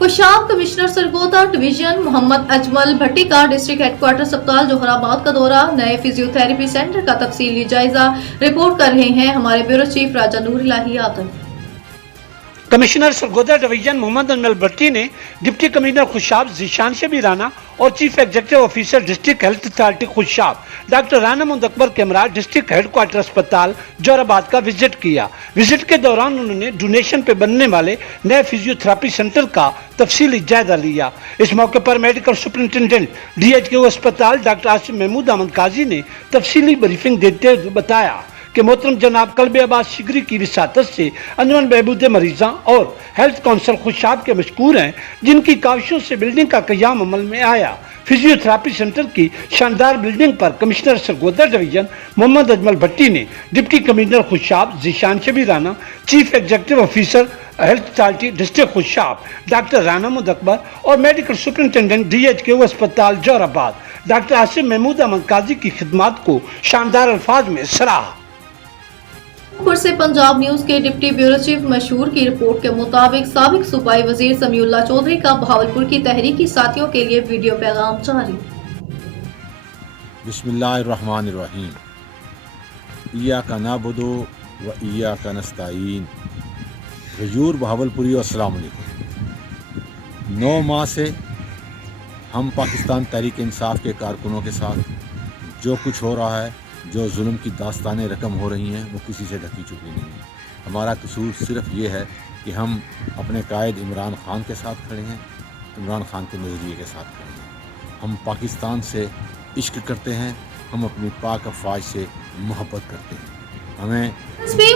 Khushab commissioner Sargodha division Mohammad Ajmal भट्टी का district headquarter अस्पताल जोहराबाद का दौरा, नए फिजियोथेरेपी सेंटर का तफसीली जायजा। रिपोर्ट कर रहे हैं हमारे ब्यूरो चीफ राजा नूर इलाही आतफ। कमिश्नर सरगोदा डिवीजन मोहम्मद अजमल भट्टी ने डिप्टी कमिश्नर खुशाब जीशान शबी राना और chief executive officer district health authority Khushab doctor Rana Muhammad Akbar के हमरा डिस्ट्रिक्ट हेडक्वार्टर अस्पताल जोहराबाद का विजिट किया। विजिट के दौरान उन्होंने डोनेशन पे बनने वाले नए फिजियोथेरेपी सेंटर का तफसीली जायजा लिया। इस मौके पर मेडिकल सुपरिटेंडेंट DHQ अस्पताल डॉक्टर आसिफ महमूद अहमद काजी ने तफसीली ब्रीफिंग देते हुए बताया कि मोहतरम जनाब कल्बे अब्बास शिगरी की विसातत से अंजुमन बहबूद मरीज़ा और हेल्थ काउंसिल खुशाब के मशकूर हैं, जिनकी काविशों से बिल्डिंग का क़याम अमल में आया। फिजियोथेरेपी सेंटर की शानदार बिल्डिंग पर कमिश्नर सरगोदा डिवीजन मोहम्मद अजमल भट्टी ने deputy commissioner Khushab Zeeshan Shabi Rana, chief executive officer health authority district Khushab doctor Rana Muhammad Akbar और मेडिकल सुपरिटेंडेंट DHQ अस्पताल जोहराबाद डॉक्टर आसिफ महमूद अहमद काजी की खिदमत को शानदार अल्फाज में सराहा। से पंजाब न्यूज के डिप्टी ब्यूरो चीफ मशहूर की रिपोर्ट के मुताबिक साबिक सूबाई वजीर समीउल्लाह चौधरी का बहावलपुर की तहरीकी साथियों के लिए वीडियो पैगाम जारी। बिस्मिल्लाहिर्रहमानिर्रहीम। इय्याका नअबुदु व इय्याका नस्तईन। गयूर बहावलपुरी अस्सलाम वालेकुम। 9 माह से हम पाकिस्तान तहरीक इंसाफ के कारकुनों के साथ जो कुछ हो रहा है, जो जुल्म की दास्तानें रकम हो रही हैं, वो किसी से ढकी चुकी नहीं है। हमारा कसूर सिर्फ ये है कि हम अपने कायद इमरान खान के साथ खड़े हैं, इमरान खान के नज़रिए के साथ खड़े हैं। हम पाकिस्तान से इश्क करते हैं, हम अपनी पाक अफवाज से मोहब्बत करते हैं। हमें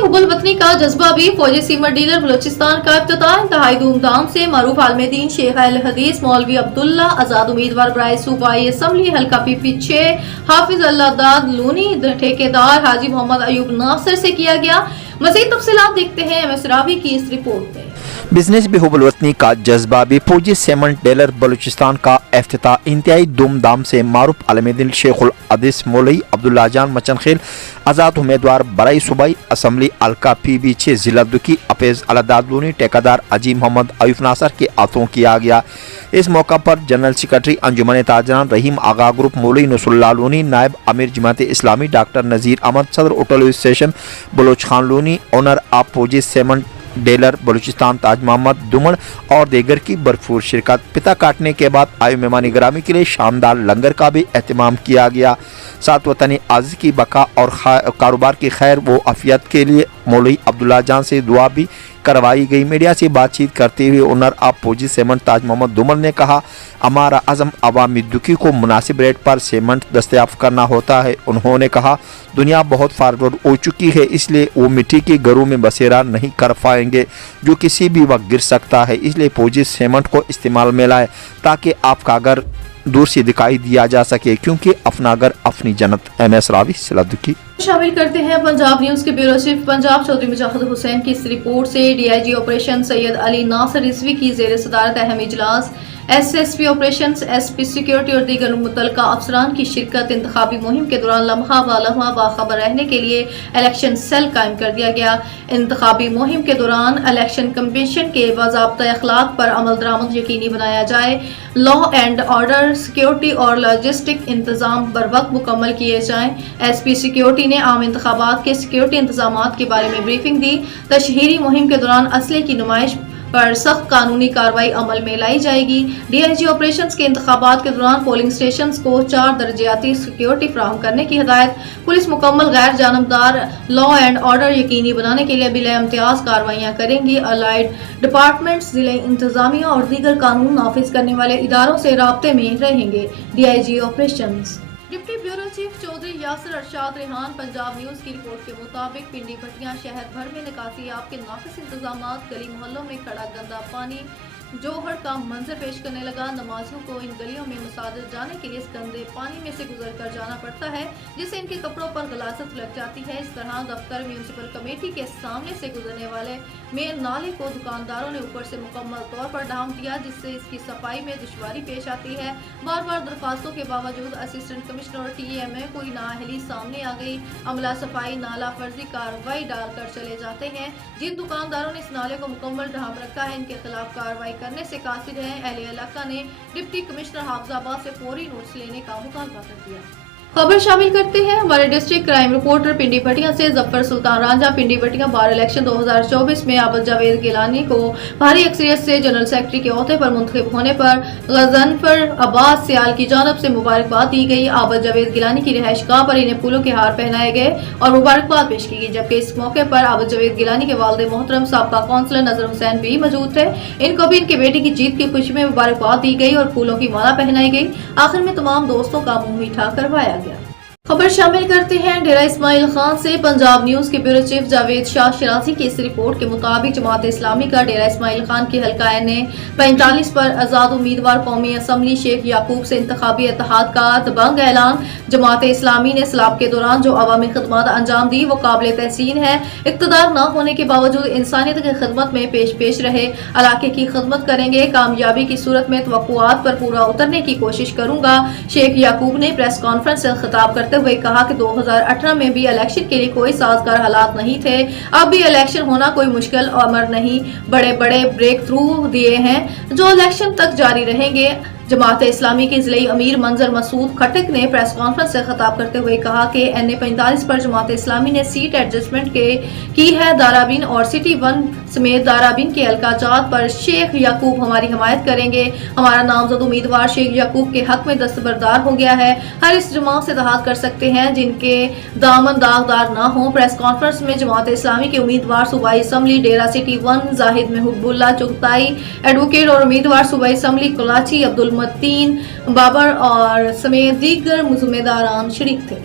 हुब्बुल वतनी का जज्बा भी। फौजी सीमर डीलर बलोचिस्तान का इफ्तिताह इंतहाई धूमधाम से। मारूफ आलिम दीन शेख अल हदीस मौलवी अब्दुल्ला आजाद उम्मीदवार बराए सूबाई असम्बली हल्का PP6 हाफिज अल्लाह लूनी ठेकेदार हाजी मोहम्मद अयूब नासिर से किया गया। मज़ीद तफसीलात देखते हैं MS रावी की इस रिपोर्ट में। बिजनेस भी हुब्बुल वतनी का जज्बा भी। फौजी सीमेंट डीलर बलूचिस्तान का इफ्तिताह इंतहाई धूमधाम से। मारूफ आलिम दीन शेख हदीस मौलवी अब्दुल्ला जान मचनखिल आजाद उम्मीदवार बराई सूबाई असम्बली हल्का PP6 जिला दुखी हाफिज अल्लाह ठेकेदार हाजी मोहम्मद अयूब नासिर के हाथों किया गया। इस मौका पर general secretary Anjuman Tajiran Rahim Agha group मौलवी नसरुल्लाह लूनी, नायब अमीर जमात इस्लामी डॉक्टर नज़ीर अहमद, सदर hotel station Baloch Khan Luni, owner आप फौजी सीमेंट डीलर बलूचिस्तान ताज मोहम्मद दुमन और दीगर की भरपूर शिरकत। पिता काटने के बाद आयु मेहमानी ग्रामी के लिए शानदार लंगर का भी एहतमाम किया गया। साथ वतनी आज़ की बका और कारोबार की खैर व आफियत के लिए मौलवी अब्दुल्ला जान से दुआ भी करवाई गई। मीडिया से बातचीत करते हुए ओनर आप फौजी सीमेंट ताज मोहम्मद दुमन ने कहा, हमारा अज़म अवामी दुखी को मुनासिब रेट पर सीमेंट दस्तयाब करना होता है। उन्होंने कहा, दुनिया बहुत फारवर्ड हो चुकी है, इसलिए वो मिट्टी के घरों में बसेरा नहीं कर पाएंगे जो किसी भी वक्त गिर सकता है। इसलिए फौजी सीमेंट को इस्तेमाल में लाए ताकि आपका घर दूर से दिखाई दिया जा सके, क्योंकि अपना घर अपनी जन्नत। MS रावी सिलादुकी। शामिल करते हैं पंजाब न्यूज के ब्यूरो चीफ पंजाब चौधरी मुजाहिद हुसैन की इस रिपोर्ट से। DIG ऑपरेशन सैयद अली नासिर रिजवी की जेर सदारत अहम इजलास। SSP ऑपरेशंस, SP सिक्योरिटी और दीगर मुतल्लिका अफसरान की शिरकत। इंतखाबी मुहिम के दौरान लम्हा बाखबर रहने के लिए इलेक्शन सेल कायम कर दिया गया। इंतखाबी मुहिम के दौरान इलेक्शन कमीशन के बाज़ाब्ता अखलाक पर अमल दरामद यकीनी बनाया जाए। लॉ एंड ऑर्डर, सिक्योरिटी और लॉजिस्टिक इंतजाम बर वक्त मुकम्मल किए जाएं। SP सिक्योरिटी ने आम इंतखाबात के सिक्योरिटी इंतजामात के बारे में ब्रीफिंग दी। तशहीरी मुहिम के दौरान असले की नुमाइश पर सख्त कानूनी कार्रवाई अमल में लाई जाएगी। DIG ऑपरेशंस के इंतखाबात के दौरान पोलिंग स्टेशंस को 4 दर्जाती सिक्योरिटी फराहम करने की हिदायत। पुलिस मुकम्मल गैर जानबदार लॉ एंड ऑर्डर यकीनी बनाने के लिए बिला इम्तियाज कार्रवाइयाँ करेंगी। अलाइड डिपार्टमेंट्स, जिले इंतजामिया और दीगर कानून नाफिज करने वाले इदारों से राब्ते में रहेंगे। DIG operations. Deputy bureau chief Chaudhry Yasir Arshad Rehan. Punjab news की रिपोर्ट के मुताबिक पिंडी भट्टियां शहर भर में निकासी आप के नाकिस इंतजामात। गली मोहल्लों में खड़ा गंदा पानी जोहर का मंजर पेश करने लगा। नमाजियों को इन गलियों में मसाजिद जाने के लिए इस गंदे पानी में से गुजर कर जाना पड़ता है, जिससे इनके कपड़ों पर गलासत लग जाती है। इस तरह दफ्तर म्यूनिसिपल कमेटी के सामने से गुजरने वाले मेन नाले को दुकानदारों ने ऊपर से मुकम्मल तौर पर ढांप दिया, जिससे इसकी सफाई में दुश्वारी पेश आती है। बार बार दरखास्तों के बावजूद असिस्टेंट कमिश्नर और TMA कोई नाअहली सामने आ गई। अमला सफाई नाला फर्जी कार्रवाई डालकर चले जाते हैं। जिन दुकानदारों ने इस नाले को मुकम्मल ढांप रखा है, इनके खिलाफ कार्रवाई करने से कासिर है। अहले इलाका ने डिप्टी कमिश्नर हाफिजाबाद से फौरी नोटिस लेने का मुतालबा कर दिया। खबर शामिल करते हैं हमारे डिस्ट्रिक्ट क्राइम रिपोर्टर पिंडी भटिया से। जफर सुल्तान रांझा पिंडी भटिया बार इलेक्शन 2024 में आबद जावेद गिलानी को भारी अक्सरियत से जनरल सेक्रेटरी के ओहदे पर मुंतखब होने पर गजनफर अब्बास सियाल की जानब से मुबारकबाद दी गई। आबद जावेद गिलानी की रिहाइशगाह पर इन्हें फूलों के हार पहनाए गए और मुबारकबाद पेश की गई, जबकि इस मौके पर आबद जावेद गिलानी के वालिद मोहतरम साबका कौंसलर नजर हुसैन भी मौजूद थे। इनको भी इनके बेटी की जीत की खुशी में मुबारकबाद दी गई और फूलों की माला पहनाई गई। आखिर में तमाम दोस्तों का मुंह मीठा करवाया गया। खबर शामिल करते हैं डेरा इस्माइल खान से। पंजाब न्यूज के ब्यूरो चीफ जावेद शाह शराजी की इस रिपोर्ट के मुताबिक जमात इस्लामी का डेरा इस्माइल खान की हल्का NA 45 पर आजाद उम्मीदवार कौमी असम्बली शेख याकूब से इंतखाबी इत्तेहाद का दबंग ऐलान। जमात इस्लामी ने सलाब के दौरान जो अवामी खदमात अंजाम दी वो काबिल तहसीन है। इक़्तिदार न होने के बावजूद इंसानियत की खिदमत में पेश रहे, इलाके की खिदमत करेंगे, कामयाबी की सूरत में तवक्कुआत पर पूरा उतरने की कोशिश करूंगा। शेख याकूब ने प्रेस कॉन्फ्रेंस से खिताब करते हुए कहा कि 2018 में भी इलेक्शन के लिए कोई साजगार हालात नहीं थे। अब भी इलेक्शन होना कोई मुश्किल अमर नहीं, बड़े बड़े ब्रेक थ्रू दिए हैं जो इलेक्शन तक जारी रहेंगे। जमात इस्लामी के जिले अमीर मंजर मसूद खटक ने प्रेस कॉन्फ्रेंस से खिताब करते हुए कहा कि NA 45 पर जमात इस्लामी ने सीट एडजस्टमेंट की है। दाराबिन और सिटी 1 समेत दाराबिन के हल्का जात पर शेख याकूब हमारी हिमायत करेंगे। हमारा नामजद उम्मीदवार शेख याकूब के हक में दस्तबरदार हो गया है। हर इस जमात से इत्तेहाद कर सकते हैं जिनके दामन दागदार ना हो। प्रेस कॉन्फ्रेंस में जमात इस्लामी के उम्मीदवार सूबाई असम्बली डेरा सिटी 1 जाहिद महबूबुल्लाह चुगताई एडवोकेट और उम्मीदवार सूबाई असम्बली कराची अब्दुल मतीन बाबर और समेत दीगर ज़िम्मेदारान शरीक थे।